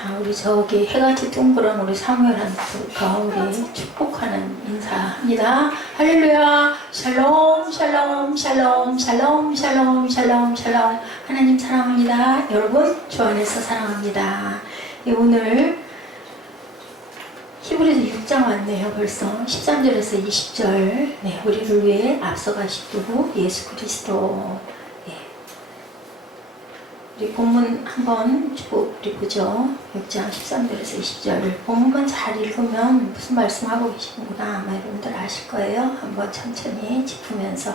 자, 우리 저기 해같이 둥그런 우리 사무엘한테가 우리 축복하는 인사합니다. 할렐루야. 샬롬, 샬롬, 샬롬, 샬롬, 샬롬, 샬롬, 샬롬. 하나님 사랑합니다. 여러분, 주 안에서 사랑합니다. 예, 오늘 히브리서 6장 왔네요. 벌써 13절에서 20절. 네, 우리를 위해 앞서가신 누구? 예수 그리스도. 우리 본문 한번 우리 보죠. 6장 13절에서 20절. 본문만 잘 읽으면 무슨 말씀하고 계시는구나 아마 여러분들 아실 거예요. 한번 천천히 짚으면서.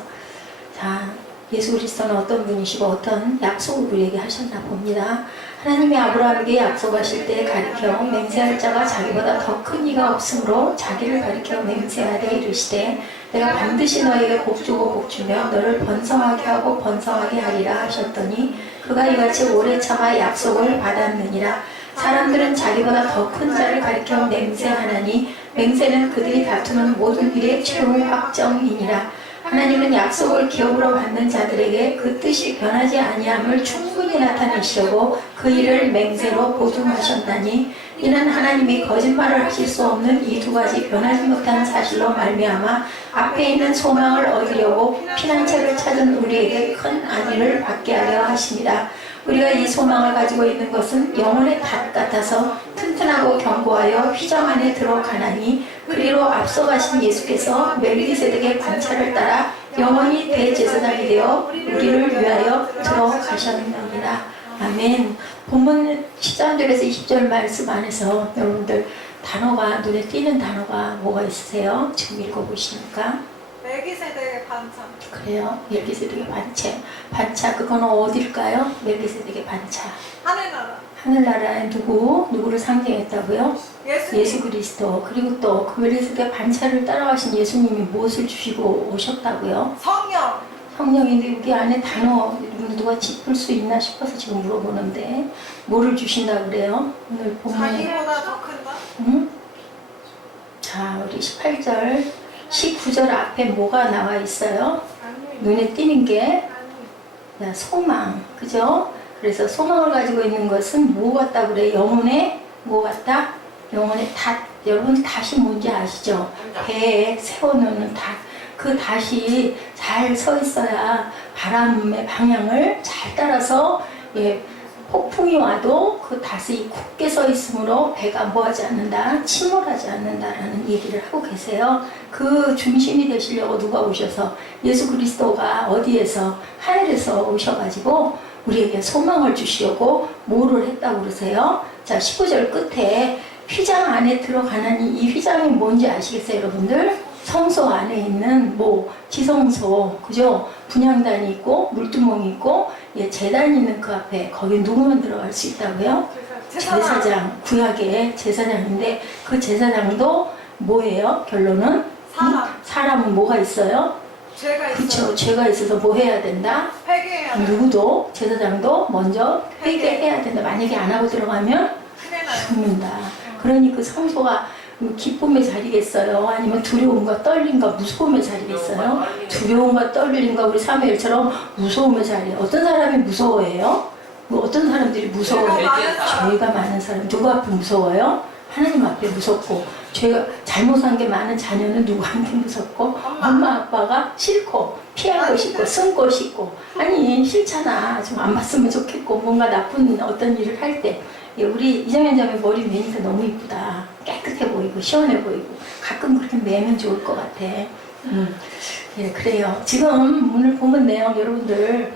자, 예수 그리스도는 어떤 분이시고 어떤 약속을 우리에게 하셨나 봅니다. 하나님이 아브라함에게 약속하실 때 가리켜 맹세할 자가 자기보다 더 큰 이가 없으므로 자기를 가리켜 맹세하되 이르시되 내가 반드시 너에게 복주고 복주며 너를 번성하게 하고 번성하게 하리라 하셨더니 그가 이같이 오래 참아 약속을 받았느니라. 사람들은 자기보다 더 큰 자를 가리켜 맹세하나니 맹세는 그들이 다투는 모든 일의 최후 확정이니라. 하나님은 약속을 기업으로 받는 자들에게 그 뜻이 변하지 아니함을 충분히 나타내시려고 그 일을 맹세로 보증하셨나니 이는 하나님이 거짓말을 하실 수 없는 이 두 가지 변하지 못한 사실로 말미암아 앞에 있는 소망을 얻으려고 피난처를 찾은 우리에게 큰 안위를 받게 하려 하십니다. 우리가 이 소망을 가지고 있는 것은 영혼의 닷 같아서 튼튼하고 견고하여 휘장 안에 들어가나니 그리로 앞서가신 예수께서 멜기세덱의 관찰을 따라 영원히 대제사장이 되어 우리를 위하여 들어가셨느니라. 아멘. 본문 13절에서 20절 말씀 안에서 여러분들 단어가 눈에 띄는 단어가 뭐가 있으세요? 지금 읽어보시니까. 멜기세덱의 반차. 그래요. 멜기세덱의 반차 그건 어딜까요? 멜기세덱의 반차. 하늘나라. 하늘나라에 누구를 상징했다고요? 예수 그리스도. 그리고 또 그 멜기세덱의 반차를 따라가신 예수님이 무엇을 주시고 오셨다고요? 성령인데 여기 안에 단어 누가 짚을 수 있나 싶어서 지금 물어보는데 뭐를 주신다 그래요? 오늘 본문에 자기보다 더 큰다? 응? 자, 우리 18절 19절 앞에 뭐가 나와 있어요? 눈에 띄는 게 소망, 그죠? 그래서 소망을 가지고 있는 것은 뭐 같다 그래? 영혼의 뭐 같다? 영혼의 닷. 여러분 닷이 뭔지 아시죠? 배에 세워놓는 닷. 그 닷이 잘 서 있어야 바람의 방향을 잘 따라서 폭풍이 와도 그 닷이 굳게 서 있으므로 배가 뭐하지 않는다? 침몰하지 않는다라는 얘기를 하고 계세요. 그 중심이 되시려고 누가 오셔서 예수 그리스도가 어디에서? 하늘에서 오셔가지고 우리에게 소망을 주시려고 뭐를 했다고 그러세요? 자, 19절 끝에 휘장 안에 들어가나니 이 휘장이 뭔지 아시겠어요, 여러분들? 성소 안에 있는 지성소, 그죠? 분향단이 있고 물두멍이 있고 제단이 있는 그 앞에 거기 누구만 들어갈 수 있다고요? 제사장, 구약의 제사장인데 그 제사장도 뭐예요? 결론은? 사람은 뭐가 있어요? 죄가 있어요. 그렇죠. 죄가 있어서 뭐 해야 된다? 회개해야 돼. 누구도 제사장도 먼저 회개해야 된다. 만약에 안 하고 들어가면 죽는다. 그러니 그 성소가 기쁨의 자리겠어요? 아니면 두려움과 떨림과 무서움의 자리겠어요? 두려움과 떨림과 우리 사무엘처럼 무서움의 자리. 어떤 사람이 무서워해요? 어떤 사람들이 무서워해요? 죄가 많은 사람. 누구 앞에 무서워요? 하나님 앞에 무섭고, 죄가 잘못한 게 많은 자녀는 누구한테 무섭고, 엄마 아빠가 싫고 피하고 싶고 숨고 싶고, 아니 싫잖아. 좀 안 봤으면 좋겠고, 뭔가 나쁜 어떤 일을 할 때 우리 이정현 자매 머리 매니까 너무 이쁘다. 깨끗해 보이고 시원해 보이고 가끔 그렇게 매면 좋을 것 같아. 그래요. 지금 오늘 본문 내용 여러분들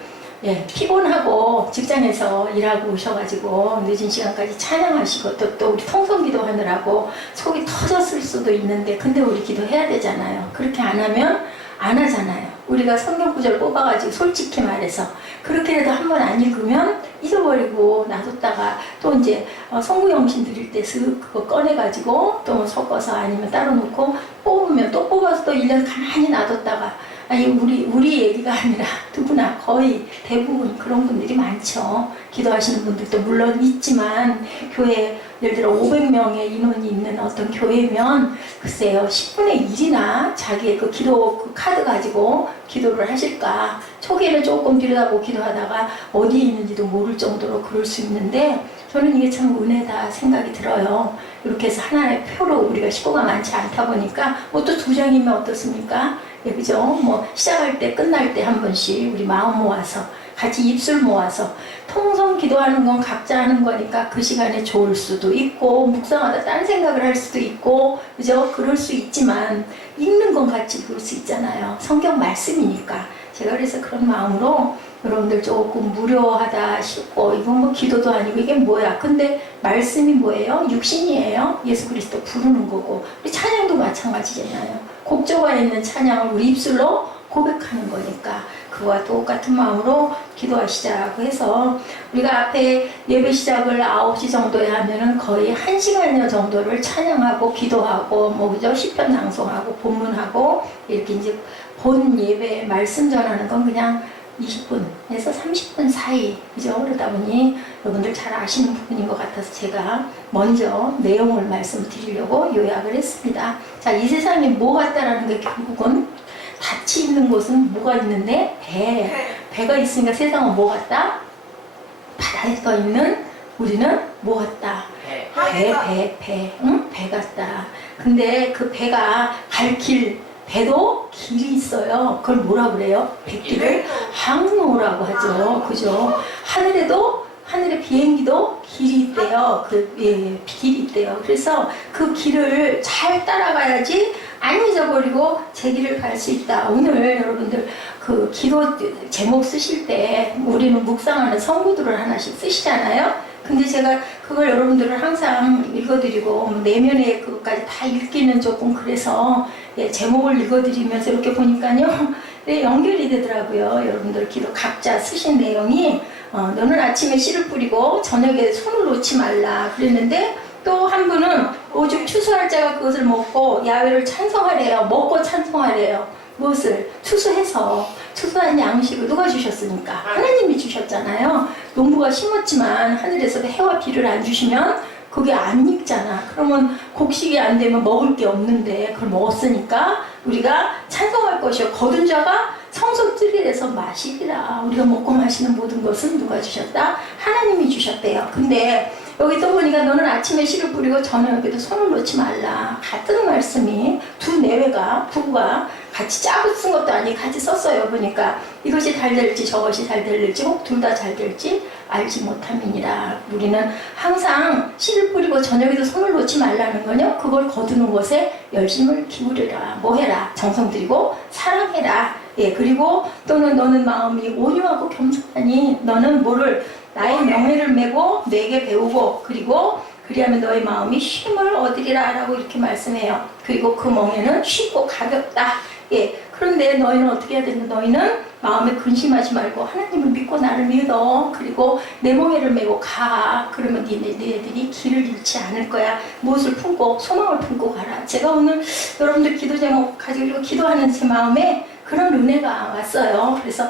피곤하고 직장에서 일하고 오셔가지고 늦은 시간까지 찬양하시고 또 우리 통성기도 하느라고 속이 터졌을 수도 있는데 근데 우리 기도해야 되잖아요. 그렇게 안 하면 안 하잖아요. 우리가 성경 구절 뽑아가지고 솔직히 말해서 그렇게라도 한 번 안 읽으면 잊어버리고 놔뒀다가 또 이제 성구영신 드릴 때 그거 꺼내가지고 또 섞어서 아니면 따로 놓고 뽑으면 또 뽑아서 또 1년 가만히 놔뒀다가 아니 우리 얘기가 아니라 누구나 거의 대부분 그런 분들이 많죠. 기도하시는 분들도 물론 있지만 교회 예를 들어 500명의 인원이 있는 어떤 교회면 글쎄요 10분의 1이나 자기의 그 기도 그 카드 가지고 기도를 하실까. 초기에는 조금 비례하고 기도하다가 어디에 있는지도 모를 정도로 그럴 수 있는데 저는 이게 참 은혜다 생각이 들어요. 이렇게 해서 하나의 표로 우리가 식구가 많지 않다 보니까 뭐 또 2장이면 어떻습니까? 예, 그죠? 뭐 시작할 때 끝날 때 한 번씩 우리 마음 모아서 같이 입술 모아서 통성 기도하는 건 각자 하는 거니까 그 시간에 좋을 수도 있고 묵상하다 딴 생각을 할 수도 있고 그죠? 그럴 수 있지만 읽는 건 같이 볼 수 있잖아요. 성경 말씀이니까 제가 그래서 그런 마음으로 여러분들 조금 무료하다 싶고 이건 뭐 기도도 아니고 이게 뭐야 근데 말씀이 뭐예요? 육신이에요. 예수 그리스도 부르는 거고 우리 찬양도 마찬가지잖아요. 곡조가 있는 찬양을 우리 입술로 고백하는 거니까 그와 똑같은 마음으로 기도하시자고 해서 우리가 앞에 예배 시작을 9시 정도에 하면은 거의 1시간여 정도를 찬양하고 기도하고 뭐 그죠? 시편 낭송하고 본문하고 이렇게 이제 본 예배 말씀 전하는 건 그냥 20분에서 30분 사이 그죠? 그러다 보니 여러분들 잘 아시는 부분인 것 같아서 제가 먼저 내용을 말씀드리려고 요약을 했습니다. 자, 이 세상에 뭐 같다라는 게 결국은 닻이 있는 곳은 뭐가 있는데 배가 있으니까 세상은 뭐 같다? 바다에 떠 있는 우리는 뭐 같다? 배 같다. 근데 그 배가 갈 길 배도 길이 있어요. 그걸 뭐라 그래요? 백길을 항로라고 하죠. 그죠? 하늘의 비행기도 길이 있대요. 길이 있대요. 그래서 그 길을 잘 따라가야지 안 잊어버리고 제 길을 갈 수 있다. 오늘 여러분들 그 기도 제목 쓰실 때 우리는 묵상하는 성구들을 하나씩 쓰시잖아요. 근데 제가 그걸 여러분들을 항상 읽어드리고 내면에 그것까지 다 읽기는 조금 그래서 제목을 읽어드리면서 이렇게 보니까요 연결이 되더라고요. 여러분들 기도 각자 쓰신 내용이 너는 아침에 씨를 뿌리고 저녁에 손을 놓지 말라 그랬는데 또 한 분은 오죽 추수할 자가 그것을 먹고 야훼를 찬송하래요. 먹고 찬송하래요. 무엇을? 추수해서 추수한 양식을 누가 주셨습니까? 하나님이 주셨잖아요. 농부가 심었지만 하늘에서 해와 비를 안 주시면 그게 안 익잖아. 그러면 곡식이 안 되면 먹을 게 없는데 그걸 먹었으니까 우리가 찬송할 것이요 거둔 자가 성소뜰에서 마시리라. 우리가 먹고 마시는 모든 것은 누가 주셨다? 하나님이 주셨대요. 근데 여기 또 보니까 너는 아침에 씨를 뿌리고 저녁에도 손을 놓지 말라. 같은 말씀이 두 내외가 부부가 같이 짜고 쓴 것도 아니고 같이 썼어요. 보니까 이것이 잘 될지 저것이 잘 될지 혹 둘 다 잘 될지 알지 못함이니라. 우리는 항상 씨를 뿌리고 저녁에도 손을 놓지 말라는 거요. 그걸 거두는 것에 열심을 기울여라. 뭐 해라? 정성 들이고 사랑해라. 예, 그리고 또는 너는 마음이 온유하고 겸손하니 너는 뭐를 나의 명예를 메고 내게 배우고 그리고 그리하면 너의 마음이 쉼을 얻으리라 라고 이렇게 말씀해요. 그리고 그 멍에는 쉽고 가볍다. 예, 그런데 너희는 어떻게 해야 되는데 너희는 마음에 근심하지 말고 하나님을 믿고 나를 믿어. 그리고 내 멍에를 메고 가. 그러면 너희들이 길을 잃지 않을 거야. 무엇을 품고 소망을 품고 가라. 제가 오늘 여러분들 기도 제목 가지고 기도하는 제 마음에 그런 은혜가 왔어요. 그래서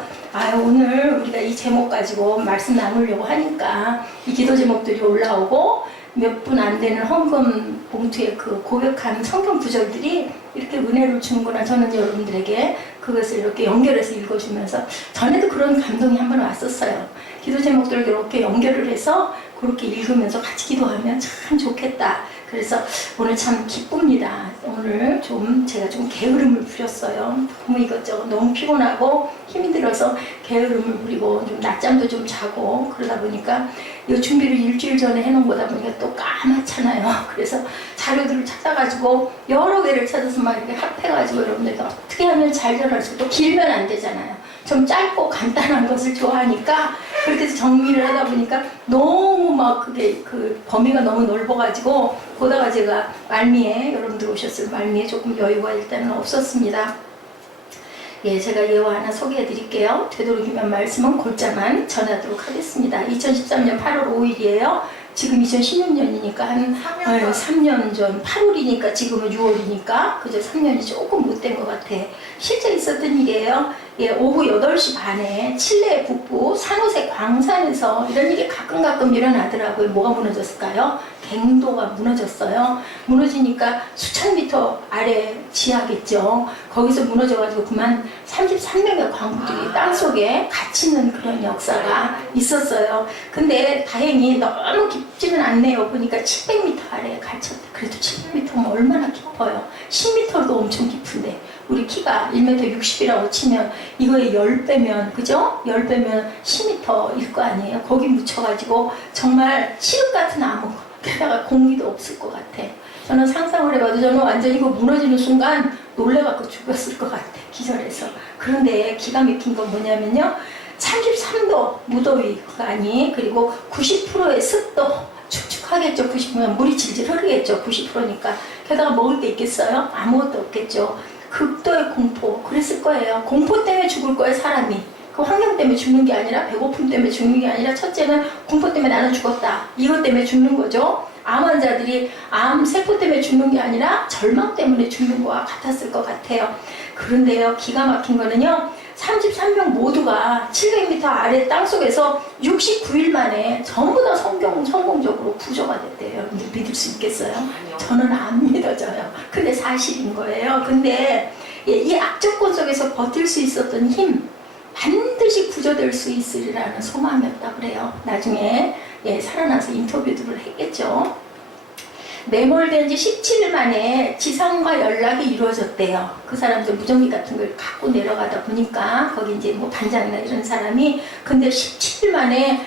오늘 우리가 이 제목 가지고 말씀 나누려고 하니까 이 기도 제목들이 올라오고 몇 분 안 되는 헌금 봉투에 그 고백한 성경 구절들이 이렇게 은혜를 주는구나. 저는 여러분들에게 그것을 이렇게 연결해서 읽어주면서 전에도 그런 감동이 한 번 왔었어요. 기도 제목들을 이렇게 연결을 해서 그렇게 읽으면서 같이 기도하면 참 좋겠다. 그래서 오늘 참 기쁩니다. 오늘 제가 좀 게으름을 부렸어요. 너무 이것저것 너무 피곤하고 힘이 들어서 게으름을 부리고 좀 낮잠도 좀 자고 그러다 보니까 이 준비를 일주일 전에 해놓은 거다 보니까 또 까맣잖아요. 그래서 자료들을 찾아가지고 여러 개를 찾아서 막 이렇게 합해가지고 여러분들이 어떻게 하면 잘 전할 수 있고 길면 안 되잖아요. 좀 짧고 간단한 것을 좋아하니까 그렇게 해서 정리를 하다 보니까 너무 막 그게 그 범위가 너무 넓어가지고 보다가 제가 말미에 여러분들 오셨을 말미에 조금 여유가 일단은 없었습니다. 예, 제가 예화 하나 소개해 드릴게요. 되도록이면 말씀은 곧장만 전하도록 하겠습니다. 2013년 8월 5일이에요. 지금 2016년이니까 한 3년 전 8월이니까 지금은 6월이니까 그저 3년이 조금 못된 것 같아. 실제 있었던 일이에요. 예, 오후 8시 반에 칠레 북부 산호세 광산에서 이런 일이 가끔 일어나더라고요. 뭐가 무너졌을까요? 갱도가 무너졌어요. 무너지니까 수천 미터 아래 지하겠죠. 거기서 무너져가지고 그만 33명의 광부들이 땅속에 갇히는 그런 역사가 있었어요. 근데 다행히 너무 깊지는 않네요. 보니까 700m 아래에 갇혔다. 그래도 700m면 얼마나 깊어요. 10m도 엄청 깊은데 우리 키가 1m 60이라고 치면 이거의 10배면 그죠? 10배면 10m일 거 아니에요. 거기 묻혀가지고 정말 칠흑 같은 암흑 게다가 공기도 없을 것 같아. 저는 상상을 해봐도 저는 완전히 그 무너지는 순간 놀래갖고 죽었을 것 같아. 기절해서. 그런데 기가 막힌 건 뭐냐면요. 33도 무더위가 아니 그리고 90%의 습도 축축하겠죠. 90%면 물이 질질 흐르겠죠. 90%니까. 게다가 먹을 게 있겠어요? 아무것도 없겠죠. 극도의 공포. 그랬을 거예요. 공포 때문에 죽을 거예요. 사람이. 그 환경 때문에 죽는 게 아니라 배고픔 때문에 죽는 게 아니라 첫째는 공포 때문에 나는 죽었다. 이것 때문에 죽는 거죠. 암 환자들이 암 세포 때문에 죽는 게 아니라 절망 때문에 죽는 거와 같았을 것 같아요. 그런데요. 기가 막힌 거는요. 33명 모두가 700m 아래 땅속에서 69일 만에 전부 다 성공적으로 구조가 됐대요. 믿을 수 있겠어요? 저는 안 믿어져요. 근데 사실인 거예요. 근데 이 악조건 속에서 버틸 수 있었던 힘 반드시 구조될 수 있으리라는 소망이었다 그래요. 나중에 살아나서 인터뷰들을 했겠죠. 매몰된 지 17일 만에 지상과 연락이 이루어졌대요. 그 사람들 무전기 같은 걸 갖고 내려가다 보니까 거기 이제 뭐 반장이나 이런 사람이 근데 17일 만에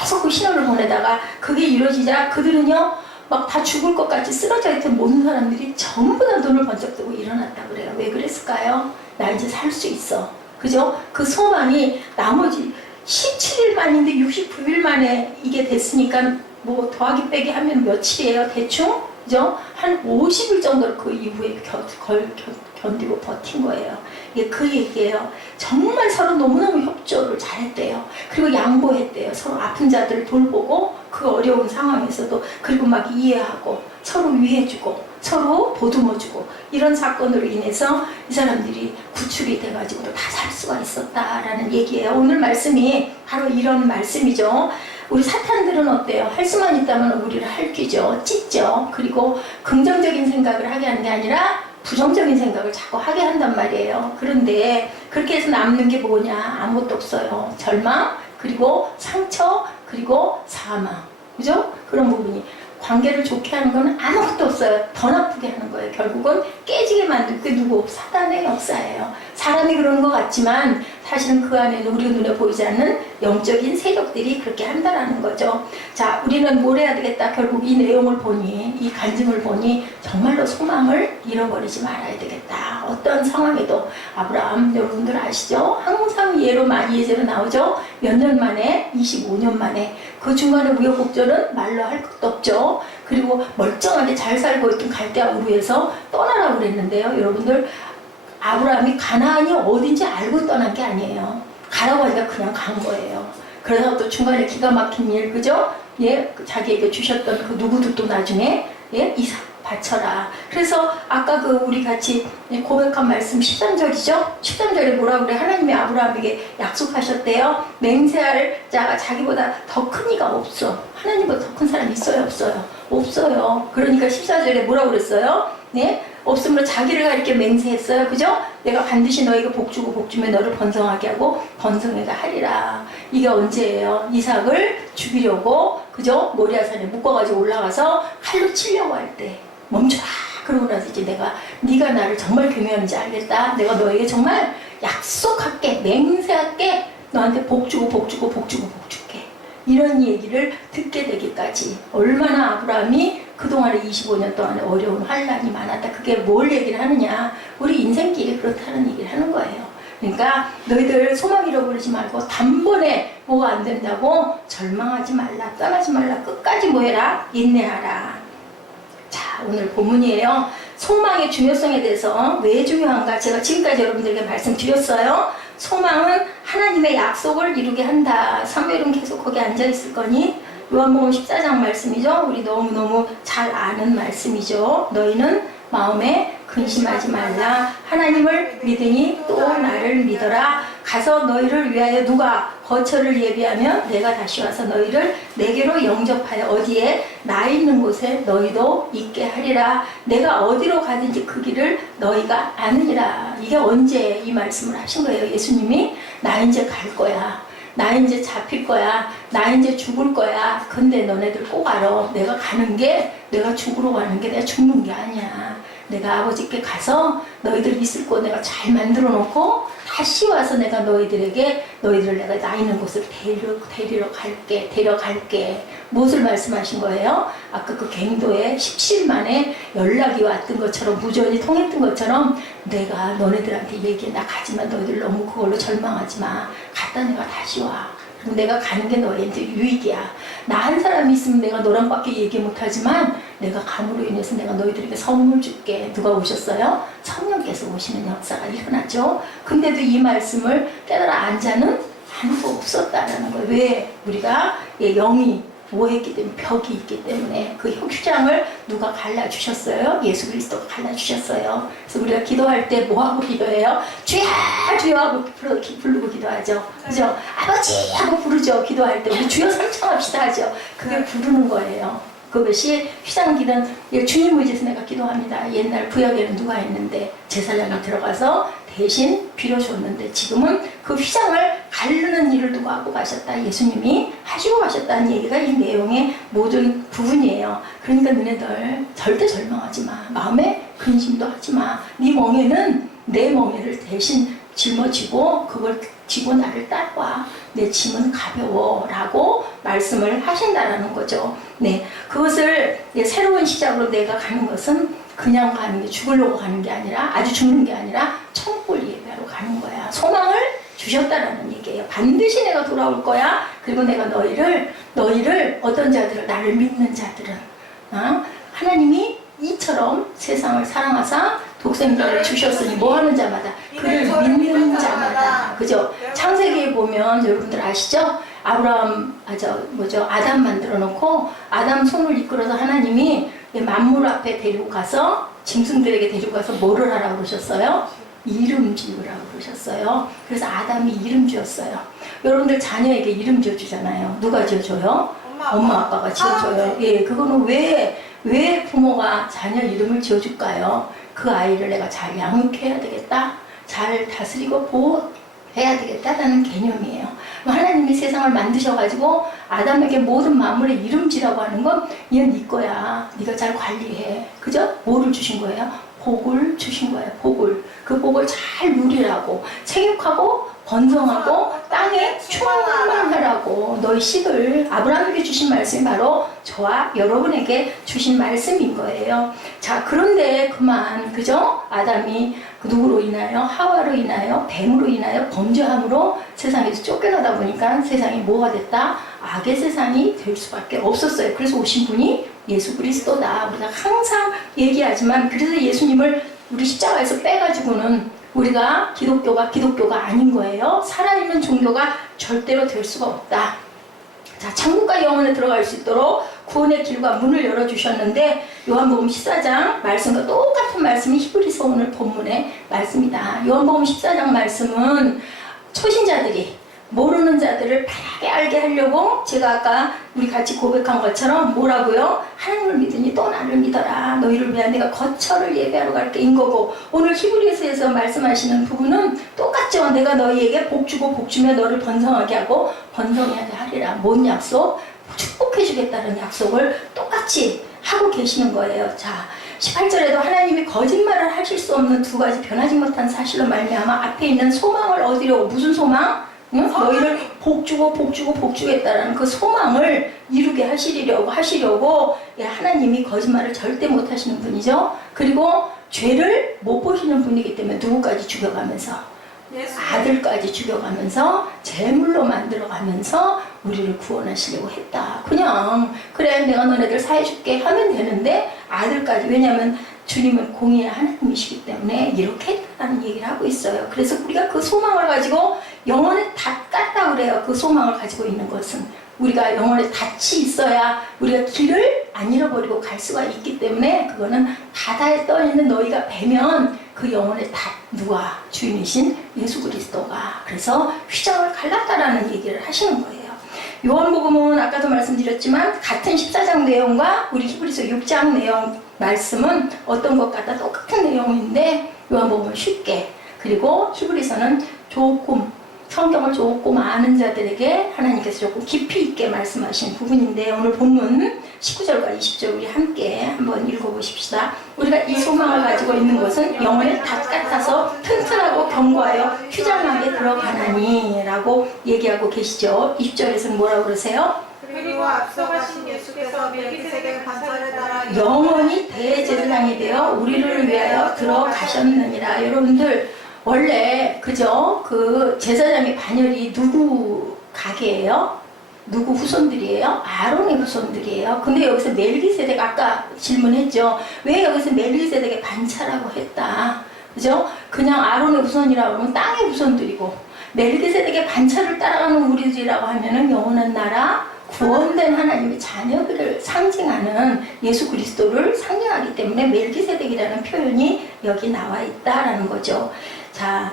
계속 그 신호를 보내다가 그게 이루어지자 그들은요 막 다 죽을 것 같이 쓰러져 있던 모든 사람들이 전부 다 눈을 번쩍 뜨고 일어났다 그래요. 왜 그랬을까요? 나 이제 살 수 있어. 그죠? 그 소망이 나머지 17일 만인데 69일 만에 이게 됐으니까 뭐 더하기 빼기 하면 며칠이에요? 대충? 그죠? 한 50일 정도를 그 이후에 견디고 버틴 거예요. 이게 그 얘기예요. 정말 서로 너무너무 협조를 잘했대요. 그리고 양보했대요. 서로 아픈 자들을 돌보고 그 어려운 상황에서도 그리고 막 이해하고 서로 위해주고 서로 보듬어주고 이런 사건으로 인해서 이 사람들이 구출이 돼가지고도 다 살 수가 있었다라는 얘기예요. 오늘 말씀이 바로 이런 말씀이죠. 우리 사탄들은 어때요? 할 수만 있다면 우리를 핥기죠. 찢죠. 그리고 긍정적인 생각을 하게 하는 게 아니라 부정적인 생각을 자꾸 하게 한단 말이에요. 그런데 그렇게 해서 남는 게 뭐냐? 아무것도 없어요. 절망, 그리고 상처, 그리고 사망. 그죠? 그런 부분이. 관계를 좋게 하는 건 아무것도 없어요. 더 나쁘게 하는 거예요. 결국은 깨지게 만들 게 누구? 사단의 역사예요. 사람이 그러는 것 같지만 사실은 그 안에는 우리 눈에 보이지 않는 영적인 세력들이 그렇게 한다라는 거죠. 자, 우리는 뭘 해야 되겠다. 결국 이 내용을 보니, 이 간증을 보니 정말로 소망을 잃어버리지 말아야 되겠다. 어떤 상황에도 아브라함 여러분들 아시죠? 항상 예로 많이 예제로 나오죠. 몇 년 만에, 25년 만에 그 중간에 우여곡절은 말로 할 것도 없죠. 그리고 멀쩡하게 잘 살고 있던 갈대아 우르에서 떠나라고 그랬는데요. 여러분들 아브라함이 가나안이 어딘지 알고 떠난 게 아니에요. 가라고 하니까 그냥 간 거예요. 그래서 또 중간에 기가 막힌 일, 그죠? 예, 자기에게 주셨던 그 누구도 또 나중에 이삭 바쳐라. 그래서 아까 그 우리 같이 고백한 말씀 13절이죠? 13절에 뭐라 그래? 하나님이 아브라함에게 약속하셨대요. 맹세할 자가 자기보다 더 큰 이가 없어. 하나님보다 더 큰 사람이 있어요? 없어요? 없어요. 그러니까 14절에 뭐라 그랬어요? 네? 없으므로 자기를 이렇게 맹세했어요. 그죠? 내가 반드시 너에게 복주고 복주며 너를 번성하게 하고 번성해가 하리라. 이게 언제예요? 이삭을 죽이려고 그죠? 모리아산에 묶어가지고 올라가서 칼로 치려고 할 때 멈춰라. 그러고 나서 이제 내가 네가 나를 정말 교묘한지 알겠다. 내가 너에게 정말 약속할게. 맹세할게. 너한테 복주고 복주고 복주고 복줄게. 이런 얘기를 듣게 되기까지 얼마나 아브라함이 그동안에 25년 동안에 어려운 환란이 많았다. 그게 뭘 얘기를 하느냐. 우리 인생길이 그렇다는 얘기를 하는 거예요. 그러니까 너희들 소망 잃어버리지 말고 단번에 뭐가 안 된다고 절망하지 말라. 떠나지 말라. 끝까지 뭐 해라? 인내하라. 자, 오늘 본문이에요. 소망의 중요성에 대해서 왜 중요한가 제가 지금까지 여러분들에게 말씀드렸어요. 소망은 하나님의 약속을 이루게 한다. 사무엘은 계속 거기 앉아있을 거니 요한복음 14장 말씀이죠. 우리 너무너무 잘 아는 말씀이죠. 너희는 마음에 근심하지 말라. 하나님을 믿으니 또 나를 믿어라. 가서 너희를 위하여 누가 거처를 예비하면 내가 다시 와서 너희를 내게로 영접하여 어디에 나 있는 곳에 너희도 있게 하리라. 내가 어디로 가든지 그 길을 너희가 아느니라. 이게 언제 이 말씀을 하신 거예요? 예수님이 나 이제 갈 거야. 나 이제 잡힐 거야. 나 이제 죽을 거야. 근데 너네들 꼭 알아. 내가 가는 게, 내가 죽으러 가는 게 내가 죽는 게 아니야. 내가 아버지께 가서 너희들 있을 곳 내가 잘 만들어 놓고 다시 와서 내가 너희들에게 너희들을 내가 나 있는 곳을 데려갈게. 무엇을 말씀하신 거예요? 아까 그 갱도에 17일 만에 연락이 왔던 것처럼 무전이 통했던 것처럼 내가 너네들한테 얘기해. 나 가지만 너희들 너무 그걸로 절망하지 마. 갔다 내가 다시 와. 그럼 내가 가는 게 너희한테 유익이야. 나 한 사람이 있으면 내가 너랑 밖에 얘기 못하지만 내가 감으로 인해서 내가 너희들에게 선물 줄게. 누가 오셨어요? 성령께서 오시는 역사가 일어나죠. 근데도 이 말씀을 깨달아 안 자는 아무도 없었다라는 거예요. 왜? 우리가 영이 뭐했기 때문에 벽이 있기 때문에 그 휴장을 누가 갈라주셨어요? 예수 그리스도가 갈라주셨어요. 그래서 우리가 기도할 때 뭐하고 기도해요? 주야 주여 하고 부르고 기도하죠. 그죠? 아버지 하고 부르죠. 기도할 때 우리 주여 삼창합시다 하죠. 그게 부르는 거예요. 그것이 휘장기는 주님 의지에서 내가 기도합니다. 옛날 구약에는 누가 있는데 제사장이 들어가서 대신 빌어줬는데 지금은 그 휘장을 가르는 일을 누가 하고 가셨다. 예수님이 하시고 가셨다는 얘기가 이 내용의 모든 부분이에요. 그러니까 너네들 절대 절망하지 마. 마음에 근심도 하지 마. 네 멍에는 내 멍에를 대신 짊어지고 그걸 지고 나를 따라와. 내 짐은 가벼워 라고 말씀을 하신다라는 거죠. 네, 그것을 새로운 시작으로 내가 가는 것은 그냥 가는 게 죽으려고 가는 게 아니라 아주 죽는 게 아니라 천국을 예배하러 가는 거야. 소망을 주셨다라는 얘기예요. 반드시 내가 돌아올 거야. 그리고 내가 너희를 어떤 자들을 나를 믿는 자들은 하나님이 이처럼 세상을 사랑하사 독생자를 주셨으니 뭐 하는 자마다 그를 믿는 자마다 그죠? 창세기에 보면 여러분들 아시죠? 아담 만들어 놓고 아담 손을 이끌어서 하나님이 만물 앞에 데리고 가서 짐승들에게 데리고 가서 뭐를 하라고 그러셨어요? 이름 지으라고 그러셨어요. 그래서 아담이 이름 지었어요. 여러분들 자녀에게 이름 지어주잖아요. 누가 지어줘요? 엄마 아빠가 지어줘요. 예, 그거는 왜 부모가 자녀 이름을 지어줄까요? 그 아이를 내가 잘 양육해야 되겠다. 잘 다스리고 보호해야 되겠다라는 개념이에요. 하나님이 세상을 만드셔가지고 아담에게 모든 만물의 이름 지라고 하는 건 이건 네 거야. 네가 잘 관리해. 그죠? 뭐를 주신 거예요? 복을 주신 거예요. 복을. 그 복을 잘 누리라고. 생육하고 번성하고 땅에 충만하라고. 너희 씨들 아브라함에게 주신 말씀이 바로 저와 여러분에게 주신 말씀인 거예요. 자, 그런데 그만 그죠? 아담이 누구로 인하여? 하와로 인하여? 뱀으로 인하여? 범죄함으로 세상에서 쫓겨나다 보니까 세상이 뭐가 됐다? 악의 세상이 될 수밖에 없었어요. 그래서 오신 분이 예수 그리스도다. 우리가 항상 얘기하지만 그래서 예수님을 우리 십자가에서 빼가지고는 우리가 기독교가 아닌 거예요. 살아있는 종교가 절대로 될 수가 없다. 자, 천국과 영원에 들어갈 수 있도록 구원의 길과 문을 열어주셨는데 요한복음 14장 말씀과 똑같은 말씀이 히브리서 오늘 본문의 말씀이다. 요한복음 14장 말씀은 초신자들이 모르는 자들을 바라게 알게 하려고 제가 아까 우리 같이 고백한 것처럼 뭐라고요? 하나님을 믿으니 또 나를 믿어라. 너희를 위한 내가 거처를 예배하러 갈게 인 거고 오늘 히브리서에서 말씀하시는 부분은 똑같죠. 내가 너희에게 복 주고 복 주며 너를 번성하게 하고 번성하게 하리라. 뭔 약속? 축복해 주겠다는 약속을 똑같이 하고 계시는 거예요. 자, 18절에도 하나님이 거짓말을 하실 수 없는 두 가지 변하지 못한 사실로 말미암아 앞에 있는 소망을 얻으려고 무슨 소망? 응? 너희를 복 주겠다라는 그 소망을 이루게 하시려고 하나님이 거짓말을 절대 못 하시는 분이죠. 그리고 죄를 못 보시는 분이기 때문에 누구까지 죽여가면서 아들까지 죽여가면서 제물로 만들어가면서 우리를 구원하시려고 했다. 그냥 그래 내가 너네들 사해줄게 하면 되는데 아들까지. 왜냐하면 주님은 공의의 하나님이시기 때문에 이렇게 했다는 얘기를 하고 있어요. 그래서 우리가 그 소망을 가지고 영혼의 닷 같다 그래요. 그 소망을 가지고 있는 것은 우리가 영혼의 닷이 있어야 우리가 길을 안 잃어버리고 갈 수가 있기 때문에 그거는 바다에 떠있는 너희가 뵈면 그 영혼의 닷 누가 주인이신 예수 그리스도가 그래서 휘장을 갈랐다라는 얘기를 하시는 거예요. 요한복음은 아까도 말씀드렸지만 같은 14장 내용과 우리 히브리서 6장 내용 말씀은 어떤 것과다 똑같은 내용인데 요한복음은 쉽게 그리고 히브리서는 조금 성경을 조금 아는 자들에게 하나님께서 조금 깊이 있게 말씀하신 부분인데 오늘 본문 19절과 20절 우리 함께 한번 읽어보십시다. 우리가 이 소망을 가지고 있는 것은 영혼의 닷 같아서 튼튼하고 견고하여 휴장하게 들어가나니 라고 얘기하고 계시죠. 20절에서는 뭐라고 그러세요? 그리고 앞서가신 예수께서 멜기세덱 반차를 따라 영원히 대제사장이 되어 우리를 위하여 들어가셨느니라. 여러분들 원래 그죠? 그 제사장의 반열이 누구 가게예요? 누구 후손들이에요? 아론의 후손들이에요. 근데 여기서 멜기세덱 아까 질문했죠. 왜 여기서 멜기세덱의 반차라고 했다? 그죠? 그냥 아론의 후손이라고 하면 땅의 후손들이고 멜기세덱의 반차를 따라가는 우리들이라고 하면은 영원한 나라 구원된 하나님의 자녀들을 상징하는 예수 그리스도를 상징하기 때문에 멜기세덱이라는 표현이 여기 나와 있다라는 거죠. 자,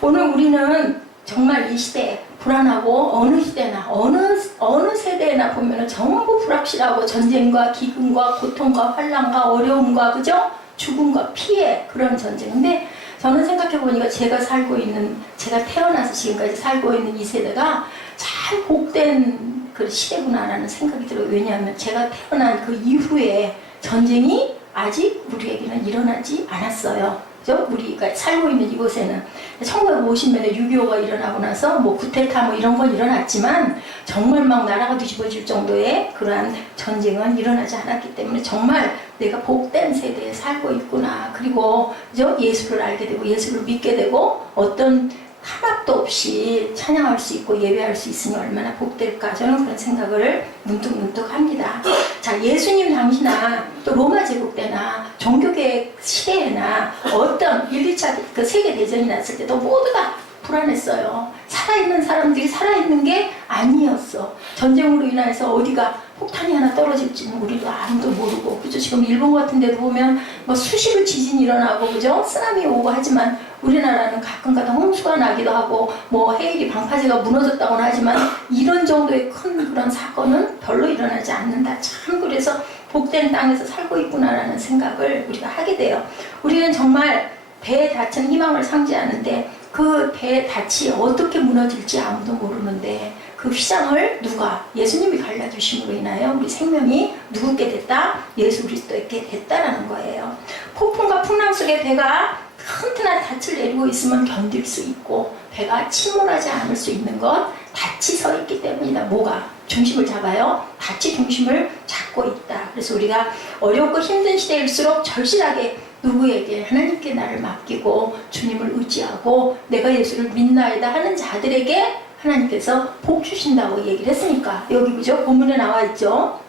오늘 우리는 정말 이 시대에 불안하고 어느 시대나 어느 세대나 보면은 전부 불확실하고 전쟁과 기근과 고통과 환난과 어려움과 그죠? 죽음과 피해 그런 전쟁인데 저는 생각해 보니까 제가 태어나서 지금까지 살고 있는 이 세대가 참 복된 그 시대구나라는 생각이 들어요. 왜냐하면 제가 태어난 그 이후에 전쟁이 아직 우리에게는 일어나지 않았어요. 그죠? 우리가 살고 있는 이곳에는 1950년에 6.25가 일어나고 나서 뭐 구테타 뭐 이런 건 일어났지만 정말 막 나라가 뒤집어질 정도의 그러한 전쟁은 일어나지 않았기 때문에 정말 내가 복된 세대에 살고 있구나. 그리고 그죠? 예수를 알게 되고 예수를 믿게 되고 어떤 하나도 없이 찬양할 수 있고 예배할 수 있으니 얼마나 복될까 저는 그런 생각을 문득문득 합니다. 자, 예수님 당시나 또 로마 제국 때나 종교개혁 시대에나 어떤 1, 2차 그 세계대전이 났을 때도 모두 다 불안했어요. 살아있는 사람들이 살아있는 게 아니었어. 전쟁으로 인해서 어디가 폭탄이 하나 떨어질지는 우리도 아무도 모르고 그죠? 지금 일본 같은 데도 보면 뭐 수시로 지진이 일어나고 그죠? 쓰나미 오고 하지만 우리나라는 가끔가다 홍수가 나기도 하고 뭐 해일이 방파제가 무너졌다고는 하지만 이런 정도의 큰 그런 사건은 별로 일어나지 않는다. 참 그래서 복된 땅에서 살고 있구나라는 생각을 우리가 하게 돼요. 우리는 정말 배에 닫힌 희망을 상징하는데 그 배의 닻이 어떻게 무너질지 아무도 모르는데 그 휘장을 누가? 예수님이 갈라주심으로 인하여 우리 생명이 누구께 됐다? 예수 그리스도에게 됐다라는 거예요. 폭풍과 풍랑 속에 배가 튼튼한 닻을 내리고 있으면 견딜 수 있고 배가 침몰하지 않을 수 있는 것 닻이 서 있기 때문이다. 뭐가? 중심을 잡아요. 닻이 중심을 잡고 있다. 그래서 우리가 어렵고 힘든 시대일수록 절실하게 누구에게 하나님께 나를 맡기고 주님을 의지하고 내가 예수를 믿나이다 하는 자들에게 하나님께서 복 주신다고 얘기를 했으니까 여기 그죠? 본문에 나와 있죠.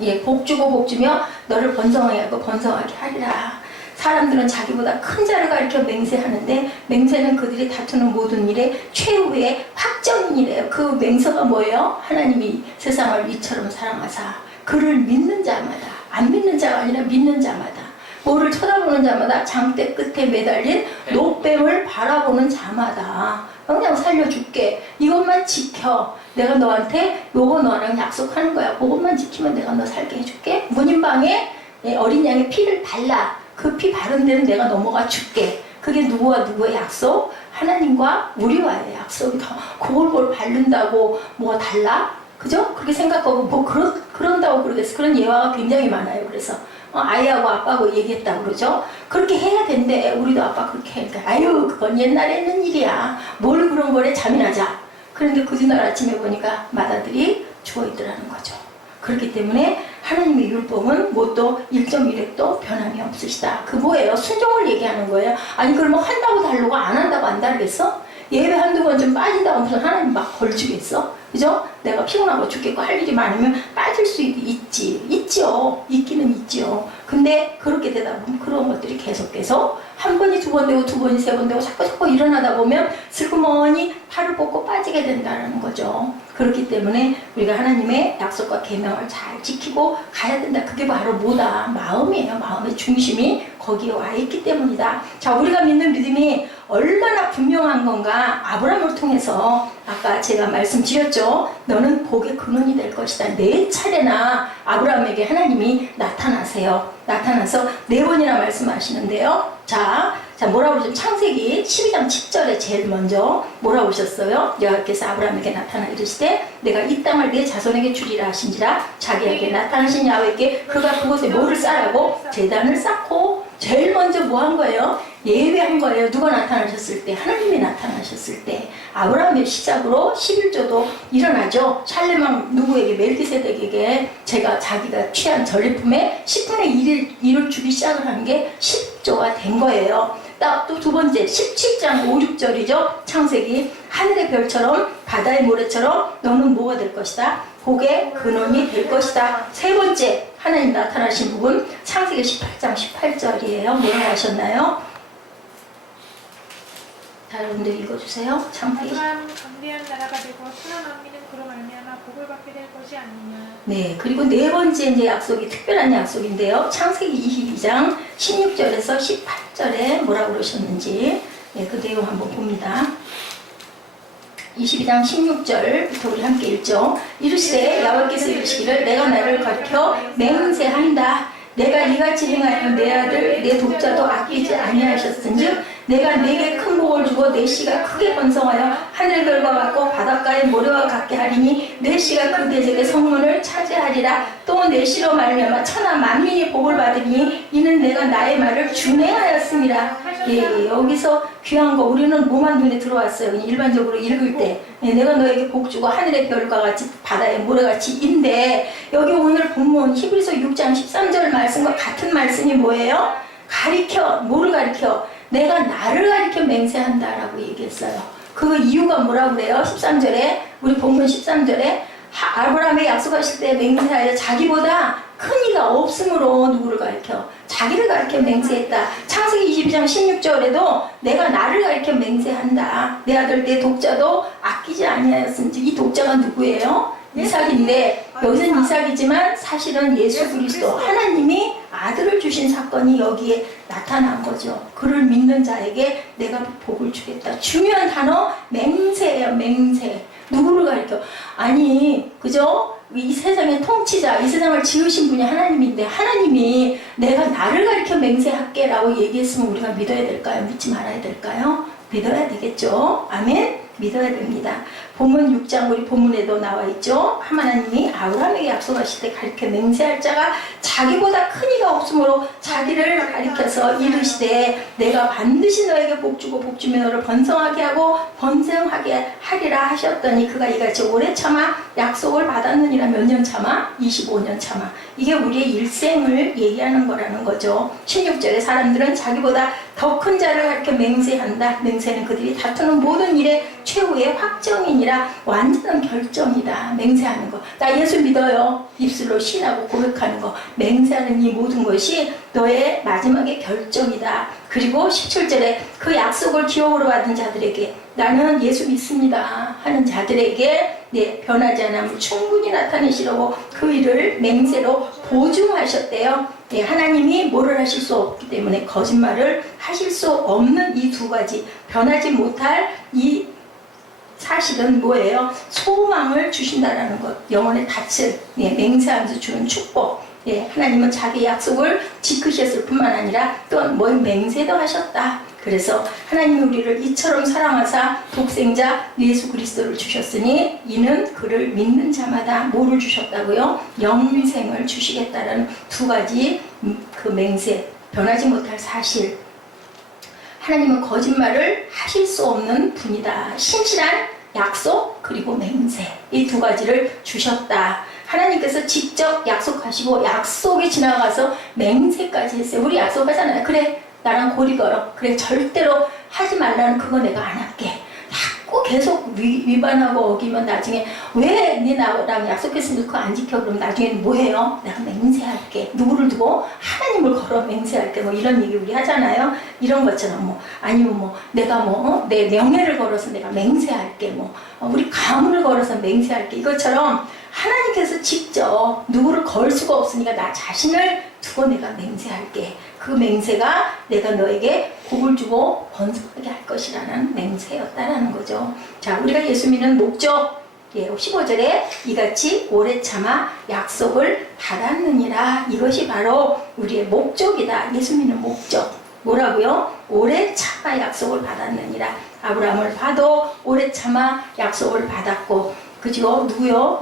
예, 복 주고 복 주며 너를 번성하게 하고 번성하게 하리라. 사람들은 자기보다 큰 자를 가리켜 맹세하는데 맹세는 그들이 다투는 모든 일의 최후의 확정이래요. 그 맹세가 뭐예요? 하나님이 세상을 이처럼 사랑하사 그를 믿는 자마다 안 믿는 자가 아니라 믿는 자마다 뭐를 쳐다보는 자마다 장대 끝에 매달린 노뱀을 바라보는 자마다 그냥 살려줄게. 이것만 지켜. 내가 너한테 요거 너랑 약속하는 거야. 그것만 지키면 내가 너 살게 해줄게. 문인방에 어린 양의 피를 발라. 그 피 바른 데는 내가 넘어가 줄게. 그게 누구와 누구의 약속? 하나님과 우리와의 약속이다. 그걸 뭘 바른다고 뭐가 달라? 그죠? 그렇게 생각하고 뭐 그런다고 그러겠어. 그런 예화가 굉장히 많아요. 그래서 아이하고 아빠하고 얘기했다고 그러죠. 그렇게 해야 된대. 우리도 아빠 그렇게 하니까 아유 그건 옛날에 있는 일이야. 뭘 그런 거래 잠이나자. 그런데 그 뒤날 아침에 보니까 맏아들이 죽어있더라는 거죠. 그렇기 때문에 하나님의 율법은 뭣도 1.1획도 변함이 없으시다. 그 뭐예요? 순종을 얘기하는 거예요. 아니 그러면 한다고 다르고 안 한다고 안 다르겠어? 예배 한두 번 좀 빠진다고 무슨 하나님 막 벌주겠어? 그죠? 내가 피곤하고 죽겠고 할 일이 많으면 빠질 수 있죠. 있기는 있죠. 근데 그렇게 되다 보면 그런 것들이 계속 한 번이 두 번 되고 두 번이 세 번 되고 자꾸 일어나다 보면 슬그머니 팔을 뻗고 빠지게 된다는 거죠. 그렇기 때문에 우리가 하나님의 약속과 계명을 잘 지키고 가야 된다. 그게 바로 뭐다? 마음이에요. 마음의 중심이 거기에 와 있기 때문이다. 자, 우리가 믿는 믿음이 얼마나 분명한 건가? 아브라함을 통해서 아까 제가 말씀드렸죠. 너는 복의 근원이 될 것이다. 4차례나 아브라함에게 하나님이 나타나서 4번이나 말씀하시는데요. 자, 뭐라고 그러죠? 창세기 12장 10절에 제일 먼저 뭐라고 하셨어요? 여호와께서 아브라함에게 나타나 이르시되 내가 이 땅을 네 자손에게 주리라 하신지라 자기에게 나타나신 야훼께 그가 그곳에 뭐를 쌓으라고? 제단을 쌓고 제일 먼저 뭐 한 거예요? 예배한 거예요. 누가 나타나셨을 때? 하나님이 나타나셨을 때. 아브라함의 시작으로 11조도 일어나죠. 샬렘왕 누구에게? 멜기세덱에게 자기가 취한 전리품의 10분의 1을 주기 시작을 한 게 10조가 된 거예요. 또 두 번째 17장 5, 6절이죠. 창세기 하늘의 별처럼 바다의 모래처럼 너는 뭐가 될 것이다? 복의 근원이 될 것이다. 세 번째 하나님 나타나신 부분 창세기 18장 18절이에요. 뭐라고 하셨나요? 자, 여러분들 읽어주세요. 창세기. 아브라함은 강대한 나라가 되고 순한 왕비는 그로 말미암아 복을 받게 될 것이 아니냐. 네, 그리고 네 번째 이제 약속이 특별한 약속인데요. 창세기 22장 16절에서 18절에 뭐라고 그러셨는지 그 내용 한번 봅니다. 22장 16절부터 우리 함께 읽죠. 이르시되 야훼께서 이르시기를 내가 나를 가리켜 맹세한다. 내가 이같이 행하여 내 아들 내 독자도 아끼지 아니하셨은즉 내가 네게 큰 복을 주고 내 씨가 크게 번성하여 하늘 별과 같고 바닷가의 모래와 같게 하리니 내 씨가 그 대적의 성문을 차지하리라. 또 내 씨로 말미암아 천하 만민이 복을 받으니 이는 내가 나의 말을 준행하였음이라. 예, 여기서 귀한 거 우리는 뭐만 눈에 들어왔어요. 그냥 일반적으로 읽을 때 내가 너에게 복 주고 하늘의 별과 같이 바다의 모래같이 인데 여기 오늘 본문 히브리서 6장 13절 말씀과 같은 말씀이 뭐예요? 뭐를 가리켜? 내가 나를 가리켜 맹세한다라고 얘기했어요. 그 이유가 뭐라고 그래요? 13절에 우리 본문 13절에 아브라함에게 약속하실 때 맹세하여 자기보다 큰 이가 없으므로 누구를 가리켜? 자기를 가리켜 맹세했다. 창세기 22장 16절에도 내가 나를 가리켜 맹세한다. 내 아들 내 독자도 아끼지 아니하였은지. 이 독자가 누구예요? 이삭인데 여기서는 이삭이지만 사실은 예수 그리스도 하나님이 아들을 주신 사건이 여기에 나타난 거죠. 그를 믿는 자에게 내가 복을 주겠다. 중요한 단어 맹세예요. 맹세. 누구를 가리켜? 아니 그죠? 이 세상의 통치자, 이 세상을 지으신 분이 하나님인데 하나님이 내가 나를 가리켜 맹세할게 라고 얘기했으면 우리가 믿어야 될까요? 믿지 말아야 될까요? 믿어야 되겠죠. 아멘. 믿어야 됩니다. 본문 6장 우리 본문에도 나와 있죠. 하나님이 아브라함에게 약속하실 때 가리켜 맹세할 자가 자기보다 큰 이가 없으므로 자기를 가리켜서 이르시되 내가 반드시 너에게 복 주고 복 주며 너를 번성하게 하고 번성하게 하리라 하셨더니 그가 이같이 오래 참아 약속을 받았느니라. 몇 년 참아? 25년 참아. 이게 우리의 일생을 얘기하는 거라는 거죠. 16절에 사람들은 자기보다 더 큰 자를 가리켜 맹세한다. 맹세는 그들이 다투는 모든 일의 최후의 확정이니라. 완전한 결정이다. 맹세하는 거. 나 예수 믿어요. 입술로 신하고 고백하는 거. 맹세하는 이 모든 것이 너의 마지막의 결정이다. 그리고 17절에 그 약속을 기업으로 받은 자들에게 나는 예수 믿습니다 하는 자들에게 변하지 않음을 충분히 나타내시려고 그 일을 맹세로 보증하셨대요. 하나님이 뭐를 하실 수 없기 때문에 거짓말을 하실 수 없는 이 두 가지 변하지 못할 이 사실은 뭐예요? 소망을 주신다라는 것. 영혼의 닻을 맹세하면서 주는 축복. 하나님은 자기 약속을 지키셨을 뿐만 아니라 또한 맹세도 하셨다. 그래서 하나님이 우리를 이처럼 사랑하사 독생자 예수 그리스도를 주셨으니 이는 그를 믿는 자마다 뭐를 주셨다고요? 영생을 주시겠다라는 두 가지 그 맹세, 변하지 못할 사실. 하나님은 거짓말을 하실 수 없는 분이다. 신실한 약속 그리고 맹세, 이 두 가지를 주셨다. 하나님께서 직접 약속하시고 약속이 지나가서 맹세까지 했어요. 우리 약속하잖아요. 그래 나랑 고리 걸어. 그래 절대로 하지 말라는 그거 내가 안 할게. 자꾸 계속 위반하고 어기면 나중에 왜 네 나랑 약속했으면 그거 안 지켜 그러면 나중에는 뭐 해요? 내가 맹세할게. 누구를 두고? 하나님을 걸어 맹세할게. 뭐 이런 얘기 우리 하잖아요. 이런 것처럼 뭐 아니면 뭐 내가 뭐 내 명예를 걸어서 내가 맹세할게. 뭐 우리 가문을 걸어서 맹세할게. 이것처럼 하나님께서 직접 누구를 걸 수가 없으니까 나 자신을 두고 내가 맹세할게. 그 맹세가 내가 너에게 복을 주고 번성하게 할 것이라는 맹세였다라는 거죠. 자, 우리가 예수 믿는 목적, 15절에 이같이 오래 참아 약속을 받았느니라. 이것이 바로 우리의 목적이다. 예수 믿는 목적. 뭐라고요? 오래 참아 약속을 받았느니라. 아브라함을 봐도 오래 참아 약속을 받았고, 그죠? 누구요?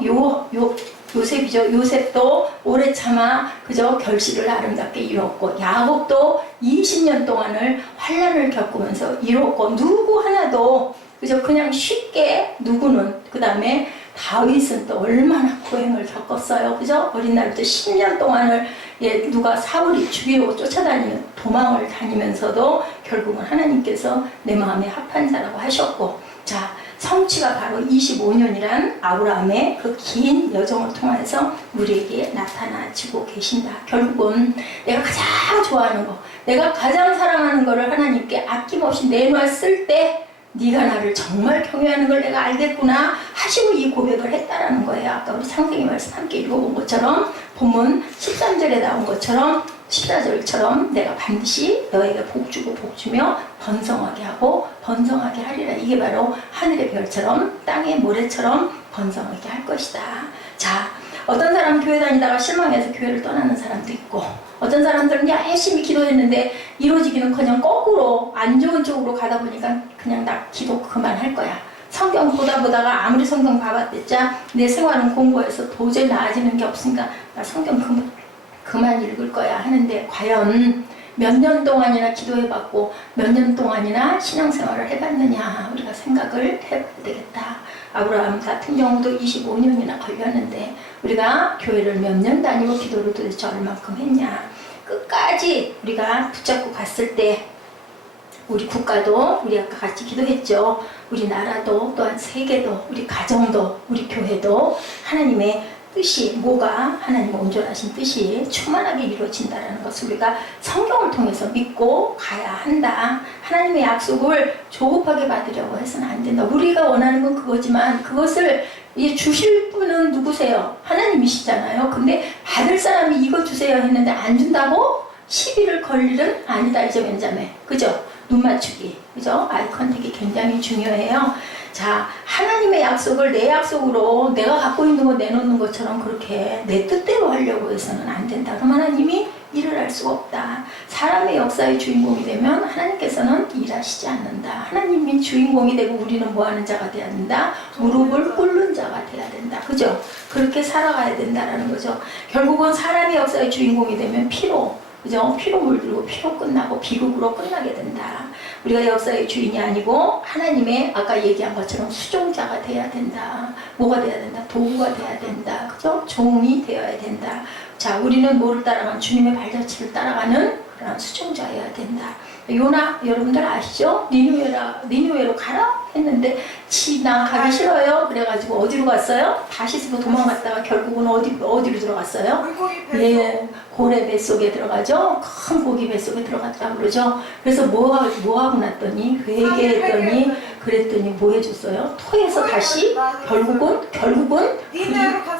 요셉이죠. 요셉도 오래 참아 그저 결실을 아름답게 이뤘고, 야곱도 20년 동안을 환난을 겪으면서 이뤘고, 누구 하나도 그저 그냥 쉽게 누구는, 그 다음에 다윗은 또 얼마나 고행을 겪었어요. 그죠? 어린 날부터 10년 동안을 누가 사울이 죽이려고 쫓아다니면 도망을 다니면서도 결국은 하나님께서 내 마음에 합한 자라고 하셨고, 자, 성취가 바로 25년이란 아브라함의 그 긴 여정을 통해서 우리에게 나타나지고 계신다. 결국은 내가 가장 좋아하는 거, 내가 가장 사랑하는 거를 하나님께 아낌없이 내놨을 때 네가 나를 정말 경외하는 걸 내가 알겠구나 하시고 이 고백을 했다라는 거예요. 아까 우리 창세기 말씀 함께 읽어본 것처럼, 본문 13절에 나온 것처럼, 14절처럼 내가 반드시 너에게 복 주고 복 주며 번성하게 하고 번성하게 하리라. 이게 바로 하늘의 별처럼 땅의 모래처럼 번성하게 할 것이다. 자, 어떤 사람은 교회 다니다가 실망해서 교회를 떠나는 사람도 있고, 어떤 사람들은 열심히 기도했는데 이루어지기는커녕 거꾸로 안 좋은 쪽으로 가다 보니까 그냥 나 기도 그만할 거야. 성경 보다가 아무리 성경 봐봤댔자 내 생활은 공부해서 도저히 나아지는 게 없으니까 나 성경 그만 읽을 거야 하는데, 과연 몇 년 동안이나 기도해봤고 몇 년 동안이나 신앙생활을 해봤느냐 우리가 생각을 해봐야 되겠다. 아브라함 같은 경우도 25년이나 걸렸는데 우리가 교회를 몇 년 다니고 기도를 도대체 얼만큼 했냐. 끝까지 우리가 붙잡고 갔을 때 우리 국가도, 우리 아까 같이 기도했죠. 우리 나라도, 또한 세계도, 우리 가정도, 우리 교회도 하나님의 뜻이, 뭐가 하나님의 온전하신 뜻이 충만하게 이루어진다는 것을 우리가 성경을 통해서 믿고 가야 한다. 하나님의 약속을 조급하게 받으려고 해서는 안 된다. 우리가 원하는 건 그거지만 그것을 주실 분은 누구세요? 하나님이시잖아요. 근데 받을 사람이 이거 주세요 했는데 안 준다고 시비를 걸 일은 아니다. 이제 벤자매, 그죠? 눈 맞추기, 그죠? 아이 컨택이 굉장히 중요해요. 자, 하나님의 약속을 내 약속으로 내가 갖고 있는 거 내놓는 것처럼 그렇게 내 뜻대로 하려고 해서는 안 된다. 그럼 하나님이 일을 할 수가 없다. 사람의 역사의 주인공이 되면 하나님께서는 일하시지 않는다. 하나님이 주인공이 되고 우리는 뭐하는 자가 돼야 된다? 무릎을 꿇는 자가 돼야 된다. 그죠? 그렇게 살아가야 된다라는 거죠. 결국은 사람의 역사의 주인공이 되면 피로, 그죠? 피로 물들고 피로 끝나고 비극으로 끝나게 된다. 우리가 역사의 주인이 아니고 하나님의 아까 얘기한 것처럼 수종자가 돼야 된다. 뭐가 돼야 된다? 도구가 돼야 된다. 그죠? 종이 되어야 된다. 자, 우리는 뭐를 따라가는? 주님의 발자취를 따라가는 그런 수종자여야 된다. 요나 여러분들 아시죠? 니누웨로 가라 했는데 나 가기 싫어요. 그래가지고 어디로 갔어요? 다시스로 도망갔다가 결국은 어디로 들어갔어요? 예, 고래 뱃속에 들어가죠. 큰 고기 뱃속에 들어갔다 그러죠. 그래서 뭐 하고 났더니 회개했더니 그랬더니 뭐 해줬어요? 토해서 다시 결국은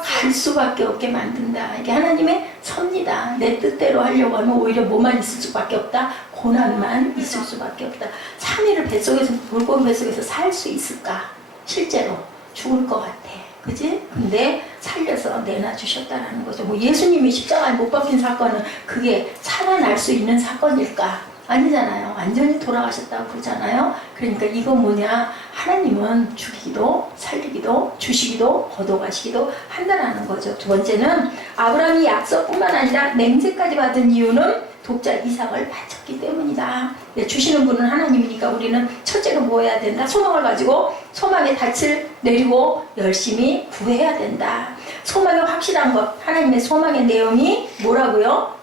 갈 수밖에 없게 만든다. 이게 하나님의 섭니다. 내 뜻대로 하려고 하면 오히려 뭐만 있을 수밖에 없다? 고난만 있을 수밖에 없다. 3일을 뱃속에서, 물고기 뱃속에서 살 수 있을까? 실제로 죽을 것 같아. 그지? 근데 살려서 내놔주셨다라는 거죠. 뭐 예수님이 십자가에 못 박힌 사건은 그게 살아날 수 있는 사건일까? 아니잖아요. 완전히 돌아가셨다고 그러잖아요. 그러니까 이거 뭐냐? 하나님은 죽이기도 살리기도 주시기도 거둬가시기도 한다라는 거죠. 두 번째는 아브라함이 약속뿐만 아니라 맹세까지 받은 이유는 독자 이삭을 바쳤기 때문이다. 네, 주시는 분은 하나님이니까 우리는 첫째로 뭐 해야 된다? 소망을 가지고 소망의 닻을 내리고 열심히 구해야 된다. 소망의 확실한 것, 하나님의 소망의 내용이 뭐라고요?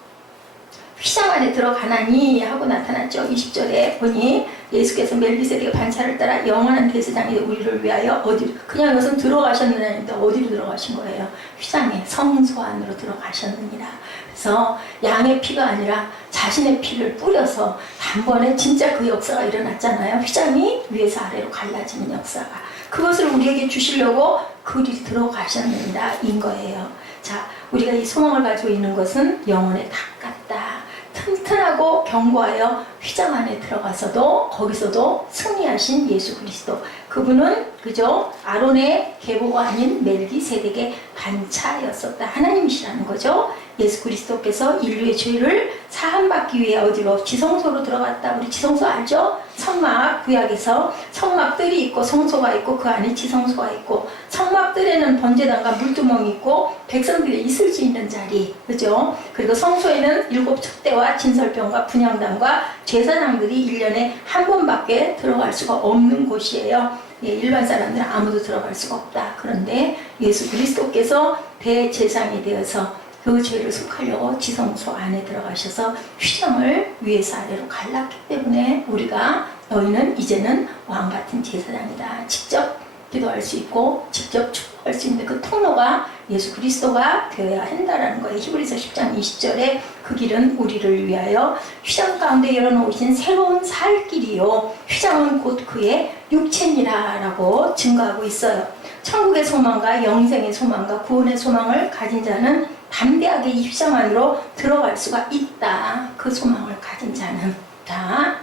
휘장 안에 들어가나니 하고 나타났죠. 20절에 보니 예수께서 멜기세덱의 반차를 따라 영원한 대제사장이 우리를 위하여 어디 그냥 이것은 들어가셨느냐는데 어디로 들어가신 거예요? 휘장에 성소 안으로 들어가셨느니라. 그래서 양의 피가 아니라 자신의 피를 뿌려서 단번에 진짜 그 역사가 일어났잖아요. 휘장이 위에서 아래로 갈라지는 역사가. 그것을 우리에게 주시려고 그리 들어가셨느니라 인 거예요. 자, 우리가 이 소망을 가지고 있는 것은 영혼의 탑 같다. 튼튼하고 견고하여 휘장 안에 들어가서도 거기서도 승리하신 예수 그리스도. 그분은 그죠? 아론의 계보가 아닌 멜기세덱의 반차였었다. 하나님이시라는 거죠. 예수 그리스도께서 인류의 죄를 사함받기 위해 어디로? 지성소로 들어갔다. 우리 지성소 알죠? 성막, 구약에서 성막들이 있고 성소가 있고 그 안에 지성소가 있고 성막들에는 번제단과 물두멍이 있고 백성들이 있을 수 있는 자리, 그죠? 그리고 성소에는 7 촛대와 진설병과 분향단과 제사장들이 1년에 한 번밖에 들어갈 수가 없는 곳이에요. 예, 일반 사람들은 아무도 들어갈 수가 없다. 그런데 예수 그리스도께서 대제사장이 되어서 그 죄를 속하려고 지성소 안에 들어가셔서 휘장을 위에서 아래로 갈랐기 때문에 우리가 너희는 이제는 왕같은 제사장이다. 직접 기도할 수 있고 직접 축복할 수 있는 그 통로가 예수 그리스도가 되어야 한다라는 거예요. 히브리서 10장 20절에 그 길은 우리를 위하여 휘장 가운데 열어놓으신 새로운 살 길이요 휘장은 곧 그의 육체니라 라고 증거하고 있어요. 천국의 소망과 영생의 소망과 구원의 소망을 가진 자는 담대하게 이 휘장 안으로 들어갈 수가 있다. 그 소망을 가진 자는 다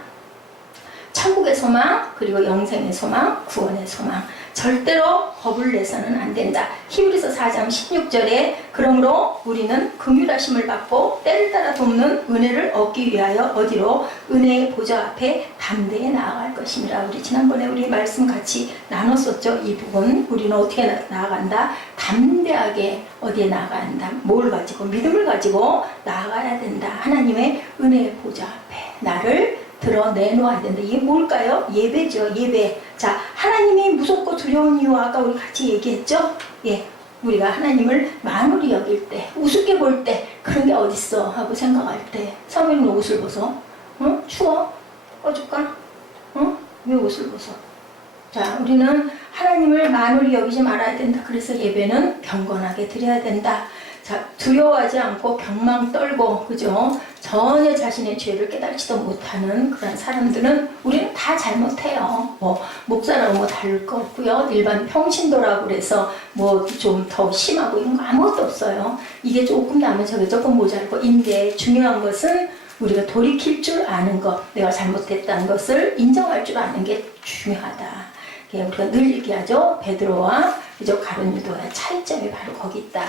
천국의 소망, 그리고 영생의 소망, 구원의 소망. 절대로 겁을 내서는 안 된다. 히브리서 4장 16절에 그러므로 우리는 긍휼하심을 받고 때를 따라 돕는 은혜를 얻기 위하여 어디로? 은혜의 보좌 앞에 담대히 나아갈 것입니다. 우리 지난번에 우리 말씀 같이 나눴었죠. 이 부분 우리는 어떻게 나아간다? 담대하게 어디에 나아간다? 뭘 가지고? 믿음을 가지고 나아가야 된다. 하나님의 은혜의 보좌 앞에 나를 드러내놓아야 된다. 이게 뭘까요? 예배죠. 예배. 자, 하나님이 무섭고 두려운 이유 아까 우리 같이 얘기했죠? 예, 우리가 하나님을 만홀히 여길 때, 우습게 볼 때 그런 게 어딨어 하고 생각할 때 사모님은 옷을 벗어? 응? 추워? 꺼줄까? 응? 왜 옷을 벗어? 자, 우리는 하나님을 만홀히 여기지 말아야 된다. 그래서 예배는 경건하게 드려야 된다. 자, 두려워하지 않고 경망 떨고, 그죠? 전혀 자신의 죄를 깨닫지도 못하는 그런 사람들은 우리는 다 잘못해요. 뭐, 목사라고 뭐 다를 거 없고요. 일반 평신도라고 그래서 뭐 좀 더 심하고 이런 거 아무것도 없어요. 이게 조금 나면 저게 조금 모자르고, 인데 중요한 것은 우리가 돌이킬 줄 아는 것, 내가 잘못했다는 것을 인정할 줄 아는 게 중요하다. 우리가 늘 얘기하죠. 베드로와 그죠? 가룟 유다의 차이점이 바로 거기 있다.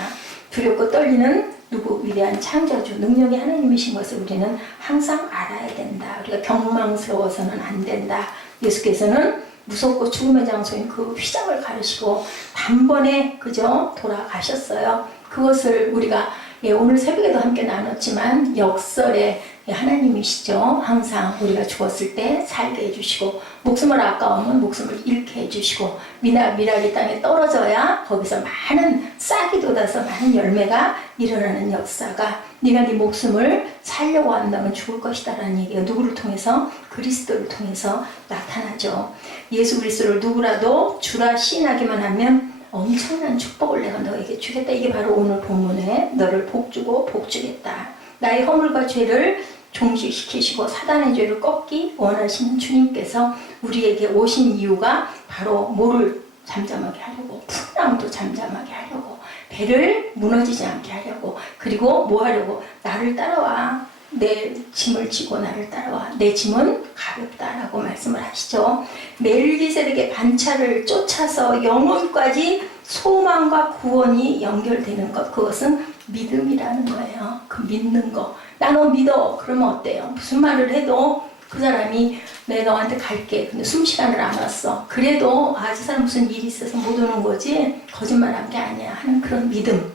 두렵고 떨리는 누구 위대한 창조주 능력이 하나님이신 것을 우리는 항상 알아야 된다. 우리가 경망스러워서는 안 된다. 예수께서는 무섭고 죽음의 장소인 그 휘장을 가르시고 단번에 그저 돌아가셨어요. 그것을 우리가 오늘 새벽에도 함께 나눴지만 역설에 하나님이시죠. 항상 우리가 죽었을 때 살게 해주시고 목숨을 아까우면 목숨을 잃게 해주시고 미랄이 땅에 떨어져야 거기서 많은 싹이 돋아서 많은 열매가 일어나는 역사가 네가 네 목숨을 살려고 한다면 죽을 것이다 라는 얘기가 누구를 통해서? 그리스도를 통해서 나타나죠. 예수 그리스도를 누구라도 주라 시인하기만 하면 엄청난 축복을 내가 너에게 주겠다. 이게 바로 오늘 본문에 너를 복주고 복주겠다. 나의 허물과 죄를 종식시키시고 사단의 죄를 꺾기 원하시는 주님께서 우리에게 오신 이유가 바로 뭐를 잠잠하게 하려고, 풍랑도 잠잠하게 하려고, 배를 무너지지 않게 하려고, 그리고 뭐 하려고? 나를 따라와. 내 짐을 지고 나를 따라와. 내 짐은 가볍다라고 말씀을 하시죠. 멜기세덱의 반차를 쫓아서 영혼까지 소망과 구원이 연결되는 것, 그것은 믿음이라는 거예요. 그 믿는 거. 나 너 믿어. 그러면 어때요? 무슨 말을 해도 그 사람이 내가 너한테 갈게. 근데 숨시간을 안 왔어. 그래도 저 사람 무슨 일이 있어서 못 오는 거지 거짓말한 게 아니야 하는 그런 믿음.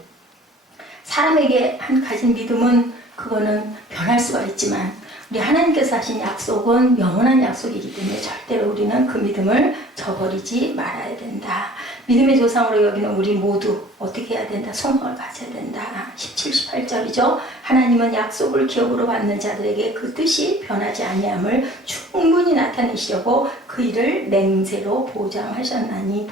사람에게 가진 믿음은 그거는 변할 수가 있지만 우리 하나님께서 하신 약속은 영원한 약속이기 때문에 절대로 우리는 그 믿음을 저버리지 말아야 된다. 믿음의 조상으로 여기는 우리 모두 어떻게 해야 된다? 소망을 가져야 된다. 17, 18절이죠. 하나님은 약속을 기업으로 받는 자들에게 그 뜻이 변하지 아니함을 충분히 나타내시려고 그 일을 맹세로 보증하셨나니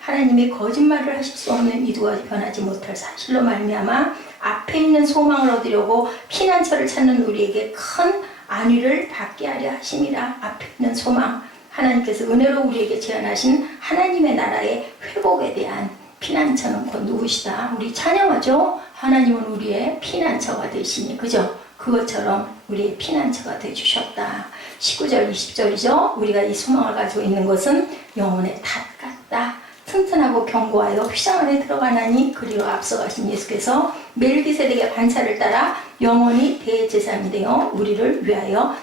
하나님이 거짓말을 하실 수 없는 이두가 변하지 못할 사실로 말미암아 앞에 있는 소망을 얻으려고 피난처를 찾는 우리에게 큰 안위를 받게 하려 하심이라. 앞에 있는 소망, 하나님께서 은혜로 우리에게 제안하신 하나님의 나라의 회복에 대한 피난처는 곧 누구시다? 우리 찬양하죠? 하나님은 우리의 피난처가 되시니, 그죠? 그것처럼 우리의 피난처가 되주셨다. 19절 20절이죠. 우리가 이 소망을 가지고 있는 것은 영혼의 닷 같다. 튼튼하고 견고하여 휘장 안에 들어가나니 그리로 앞서가신 예수께서 멜기세덱의 반차를 따라 영원히 대제사장이 되어 우리를 위하여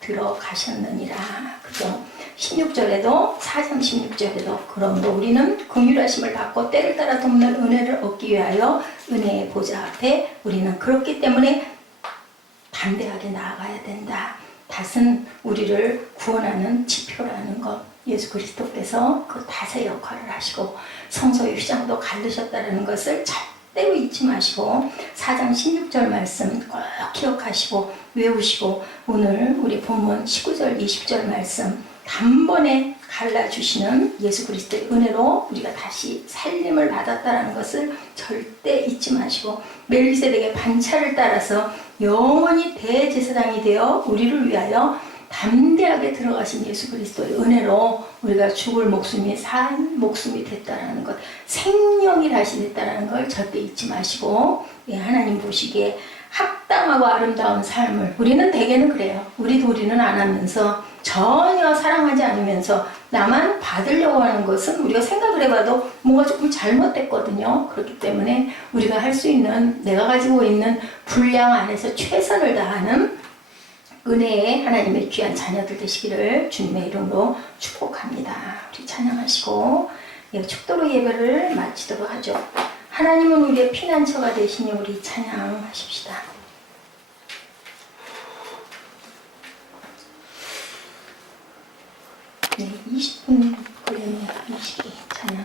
들어가셨느니라. 그죠? 16절에도 4장 16절에도 그러므로 우리는 긍휼하심을 받고 때를 따라 돕는 은혜를 얻기 위하여 은혜의 보좌 앞에 우리는 그렇기 때문에 담대하게 나아가야 된다. 닷은 우리를 구원하는 지표라는 것. 예수 그리스도께서 그 닷의 역할을 하시고 성소의 휘장도 갈르셨다는 것을 절대로 잊지 마시고 4장 16절 말씀 꼭 기억하시고 외우시고 오늘 우리 본문 19절 20절 말씀 단번에 갈라주시는 예수 그리스도의 은혜로 우리가 다시 살림을 받았다는 것을 절대 잊지 마시고 멜기세덱의 반차를 따라서 영원히 대제사장이 되어 우리를 위하여 담대하게 들어가신 예수 그리스도의 은혜로 우리가 죽을 목숨이 산 목숨이 됐다라는 것, 생명이 다시 됐다라는 걸 절대 잊지 마시고 하나님 보시기에 합당하고 아름다운 삶을 우리는 대개는 그래요. 우리는 안 하면서 전혀 사랑하지 않으면서 나만 받으려고 하는 것은 우리가 생각을 해봐도 뭔가 조금 잘못됐거든요. 그렇기 때문에 우리가 할 수 있는 내가 가지고 있는 분량 안에서 최선을 다하는 은혜의 하나님의 귀한 자녀들 되시기를 주님의 이름으로 축복합니다. 우리 찬양하시고 축도로 예배를 마치도록 하죠. 하나님은 우리의 피난처가 되시니 우리 찬양하십시다. 네, 20분 걸렸네요. 20분 찬양.